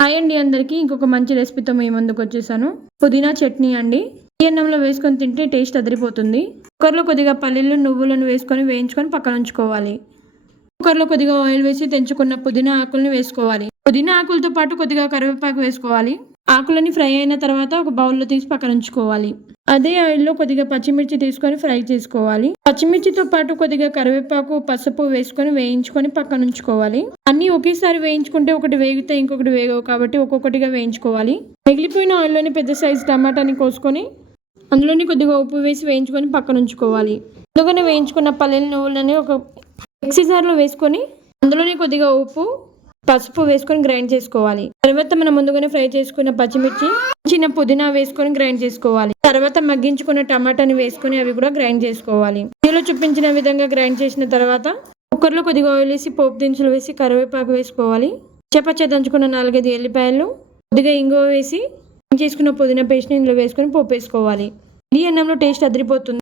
Hi అండి అందరికీ. ఇంకొక మంచి రెసిపీతో మీ ముందుకు వచ్చేసాను. పుదీనా చట్నీ అండి. ఈ అన్నంలో వేసుకొని తింటే టేస్ట్ అదిరిపోతుంది. కుక్కర్లో కొద్దిగా పల్లీలు నువ్వులను వేసుకొని వేయించుకొని పక్కన ఉంచుకోవాలి. కుక్కర్లో కొద్దిగా ఆయిల్ వేసి తెంచుకున్న పుదీనా ఆకులను వేసుకోవాలి. పుదీనా ఆకులతో పాటు కొద్దిగా కరివేపాకు వేసుకోవాలి. ఆకులని ఫ్రై అయిన తర్వాత ఒక బౌల్లో తీసి పక్కన ఉంచుకోవాలి. అదే ఆయిల్లో కొద్దిగా పచ్చిమిర్చి తీసుకొని ఫ్రై చేసుకోవాలి. పచ్చిమిర్చితో పాటు కొద్దిగా కరివేపాకు, పసుపు వేసుకొని వేయించుకొని పక్కన ఉంచుకోవాలి. అన్నీ ఒకేసారి వేయించుకుంటే ఒకటి వేగితే ఇంకొకటి వేగవు కాబట్టి ఒక్కొక్కటిగా వేయించుకోవాలి. మిగిలిపోయిన ఆయిల్లోని పెద్ద సైజు టమాటాని కోసుకొని అందులోని కొద్దిగా ఉప్పు వేసి వేయించుకొని పక్కన ఉంచుకోవాలి. ముందుగానే వేయించుకున్న పల్లీల నువ్వులని ఒక మిక్సీ జార్లో వేసుకొని అందులోని కొద్దిగా ఉప్పు, పసుపు వేసుకొని గ్రైండ్ చేసుకోవాలి. తర్వాత మనం ముందుగానే ఫ్రై చేసుకున్న పచ్చిమిర్చి, చిన్న పుదీనా వేసుకొని గ్రైండ్ చేసుకోవాలి. తర్వాత మగ్గించుకున్న టమాటాని వేసుకొని అవి కూడా గ్రైండ్ చేసుకోవాలి. వీడియోలో చూపించిన విధంగా గ్రైండ్ చేసిన తర్వాత కుక్కర్లో కొద్దిగా ఆయిల్ వేసి పోపు దినుసులు వేసి కరివేపాకు వేసుకోవాలి. పచ్చ దంచుకున్న 4-5 ఎల్లిపాయలు, కొద్దిగా ఇంగువ వేసి చేసుకున్న పుదీనా పేస్ట్ని ఇందులో వేసుకొని పోపు వేసుకోవాలి. ఈ అన్నంలో టేస్ట్ అదిరిపోతుంది.